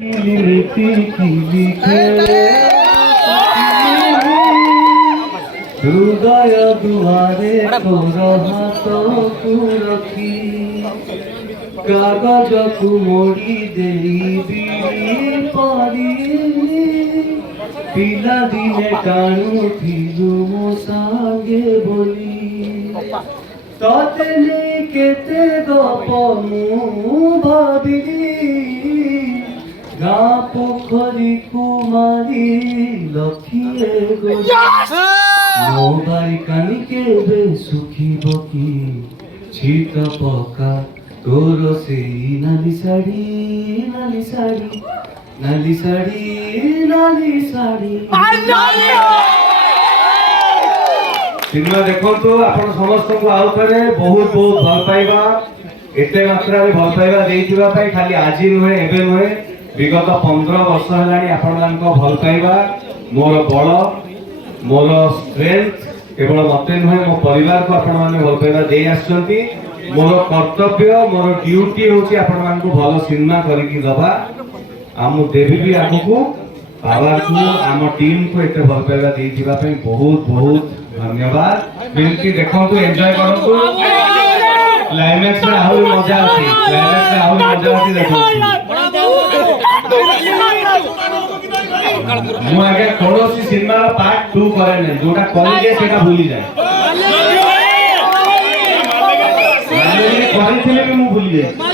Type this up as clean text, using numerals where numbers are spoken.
हृदय दुआरे तोर हाथ को रखी कागज को मोड़ी देवी पारी पिला दिने टाणुथिलु मो सांगे बोली तते नहीं केते गप मु भाबिली गाँ पोखरी कुमारी लखिए गो बारी कानी के सुखी बकी छीट पका तोर से नाली साड़ी नाली साड़ी नाली साड़ी नाली साड़ी सिनेमा देखो तो आपण समस्त को आउ करे बहुत बहुत भल पाइबा एते मात्रा रे भल पाइबा देइथिबा पई खाली आजी नुहे एबे नुहे विगत 15 वर्ष हेलानी आपण मानको भल पाइबा मोर बळ मोर स्ट्रेंथ केवल मते नुहे मो परिवार को आपण माने भल पाइबा देई आछंती मोर कर्तव्य मोर ड्यूटी होची आपण मानको भल सिनेमा करिकि दबा आमु देवी भी आगु बाबा को आम टीम को एते भल पाइबा देइथिबा पई बहुत बहुत धन्यवाद बिल्कुल देखो तो एंजॉय करो तो क्लाइमैक्स में आहुरी मजा आती क्लाइमैक्स में आहुरी मजा आती देखो मु आगे कोनोसी सिनेमा पार्ट 2 करे नै जोटा करिजे सेटा भूली जाय माने करिथिले भी मु भूली जाय